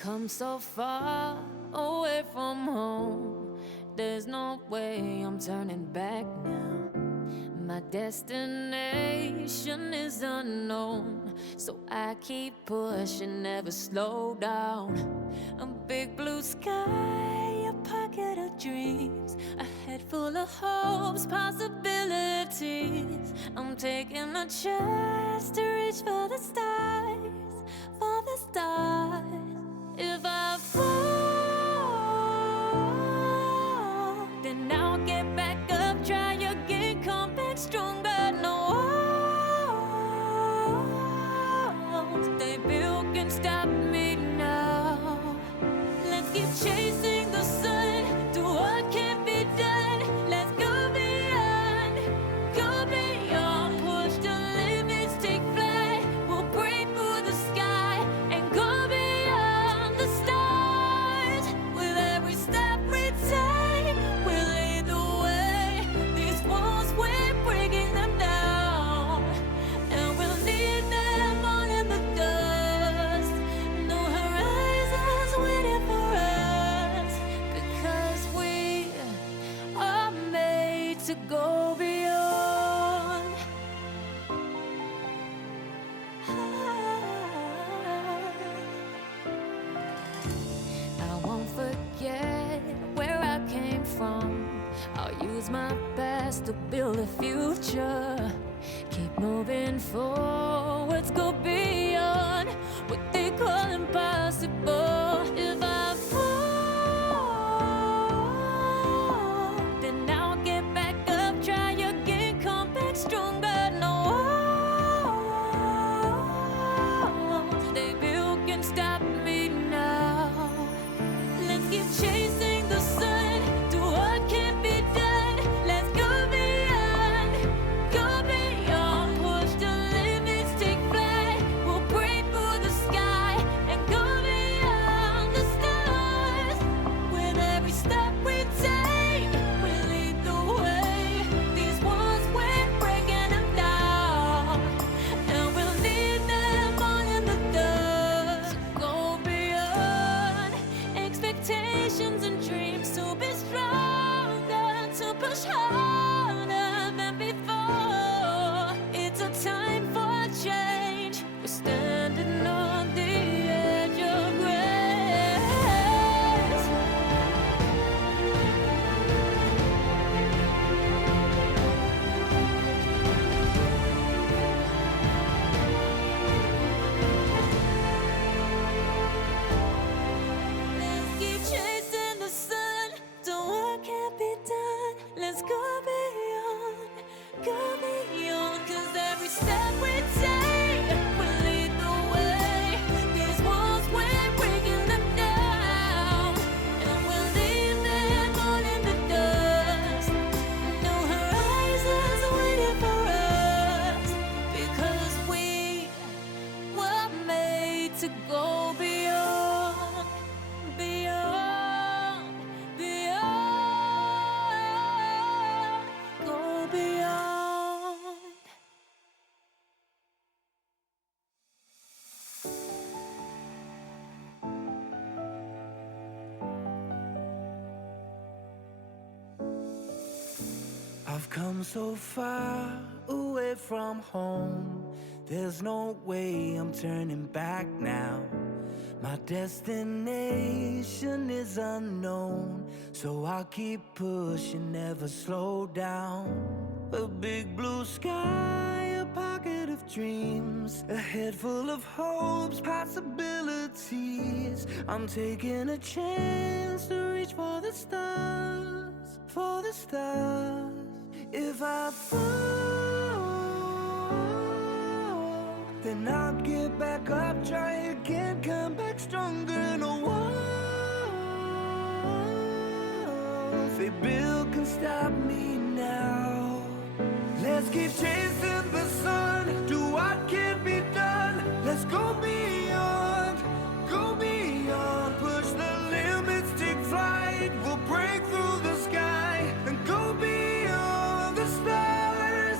come so far away from home. There's no way I'm turning back now. My destination is unknown, so I keep pushing, never slow down. A big blue sky, a pocket of dreams, a head full of hopes, possibilities. I'm taking a chance to reach for the stars, for the stars. If I fall, then I'll get back up, try again, come back stronger. No walls they built can stop me now. Let's keep chasing the sun, do what can't be done. Let's go beyond, push the limits, take flight. We'll break through the sky and go beyond the stars. With every step we take, we'll lead the way. These walls, we're breaking them down, and we'll leave them all in the dust. No horizons waiting for us, because we are made to go beyond. I won't forget where I came from. I'll use my best to build a future. Keep moving forwards, go beyond what they call impossible. If I fall, then I'll get back up, try again, come back stronger. No walls they built can stop me now. Let's keep chasing the sun, do what can't be done. Let's go beyond, push the limits, take flight. We'll break through the sky and go beyond the stars. With every step we take, we lead the way. These walls, we're breaking them down, and we'll leave them all in the dust. Go beyond expectations and dreams, to be stronger, to push harder than before. It's a time for change. We're standing on the edge of grace. Let's keep chasing the sun, do what can't be done. Let's go beyond, 'cause every step we take will lead the way. These walls, we're breaking them down, and we'll leave them all in the dust. No horizons waiting for us, because we were made to go beyond, beyond, go beyond. I've come so far away from home. There's no way I'm turning back now. My destination is unknown, so I'll keep pushing, never slow down. A big blue sky, a pocket of dreams, a head full of hopes, possibilities. I'm taking a chance to reach for the stars, for the stars. If I fall, then I'll get back up, try again, come back stronger. No walls they build can stop me now. Let's keep chasing the sun, do what can't be done. Let's go beyond, push the limits, take flight. We'll break through the sky and go beyond the stars.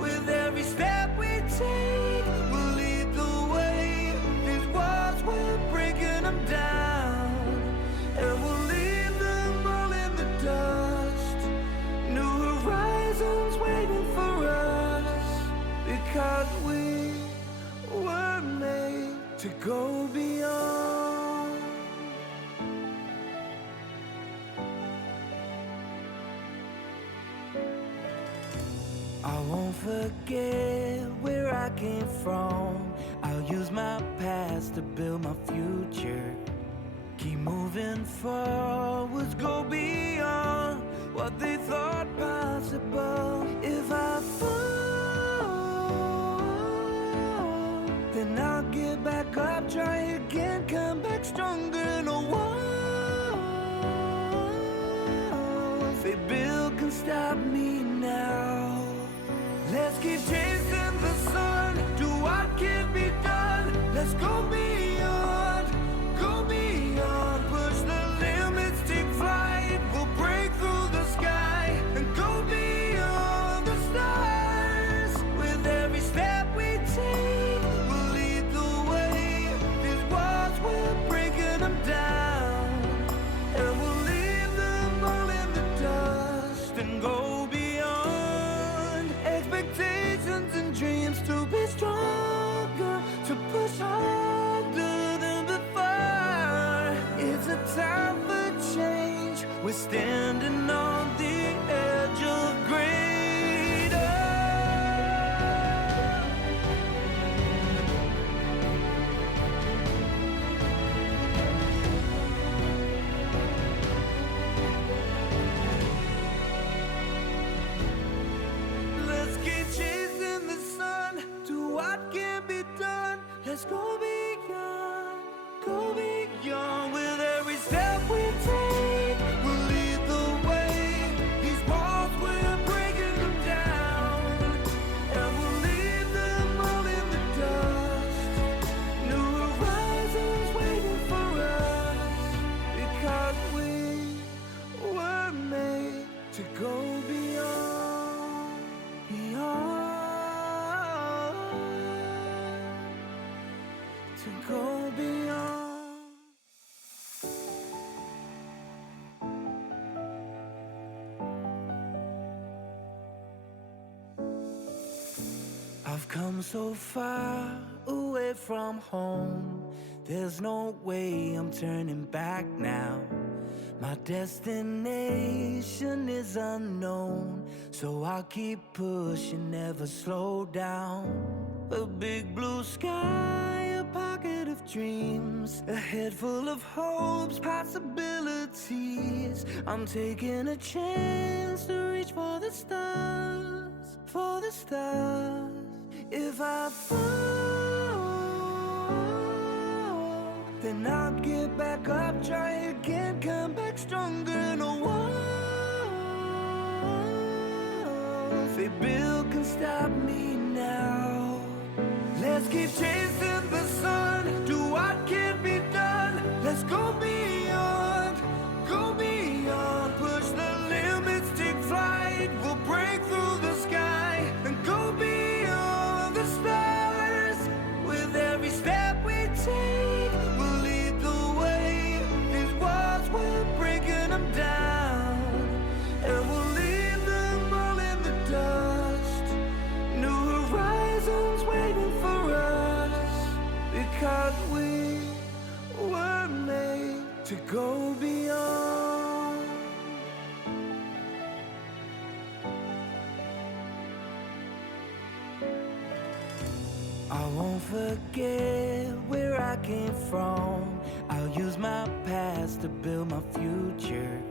With every step we take, we'll lead the way. These walls, we're breaking them down. I won't forget where I came from. I'll use my past to build my future. Keep moving forwards, go beyond what they thought possible. If I fall, then I'll get back up, try again, come back stronger. No walls they build can stop me now. Let's keep chasing the sun, do what can be done. Let's go beyond, push the limits, take flight. We'll break through the sky and go beyond the stars. With every step we take, we'll lead the way. These walls, we're breaking them down, and we'll leave them all in the dust and go beyond expectations and dreams to be stronger, to push harder than before. It's a time for change. We're standing on the edge of greater. Let's keep chasing the sun, do what can be done. Let's go beyond, with every step we take. We'll lead the way. These walls, we're breaking them down, and we'll leave them all in the dust. New horizons waiting for us, because we were made to go beyond, to go beyond. I've come so far away from home. There's no way I'm turning back now. My destination is unknown, so I'll keep pushing, never slow down. A big blue sky, a pocket of dreams, a head full of hopes, possibilities. I'm taking a chance to reach for the stars, for the stars. If I fall, then I'll get back up, try again, come back stronger. No walls they build can stop me now. Let's keep chasing the sun, do what can be done. Let's go beyond, push the limits, take flight. We'll break through the sky and go beyond the stars. With every step we take, we'll lead the way. These walls, we're breaking them down, and we'll leave them all in the dust. New horizons waiting for us, because we were made to go beyond. I won't forget where I came from. I'll use my past to build my future.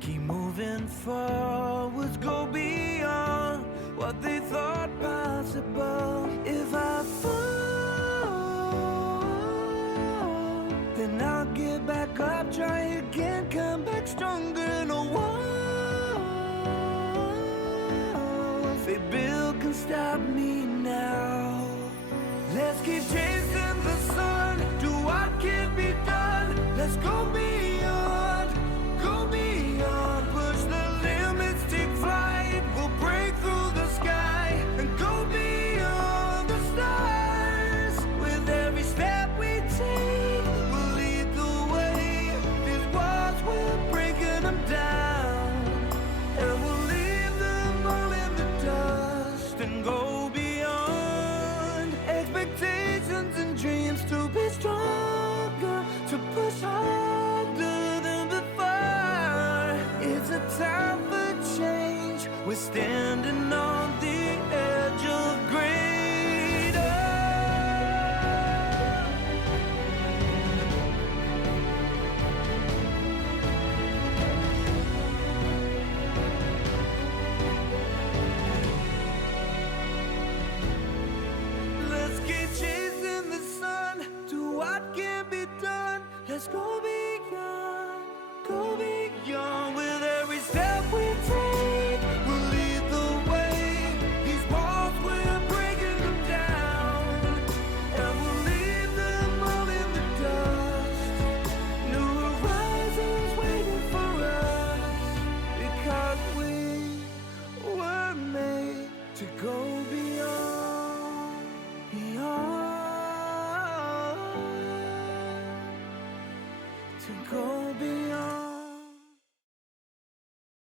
Keep moving forwards, go beyond what they thought possible. If I fall, then I'll get back up, try again, come back stronger. No walls they build can stop me now. Let's keep chasing the sun, do what can be done. Let's go beyond, push the limits, take flight. We'll break through the sky and go beyond the stars. With every step we take, we'll lead the way. These walls, we're breaking them down, and we'll leave them all in the dust and go beyond expectations and dreams to be stronger, to push harder than before. It's a time for change. We're standing on the to go beyond.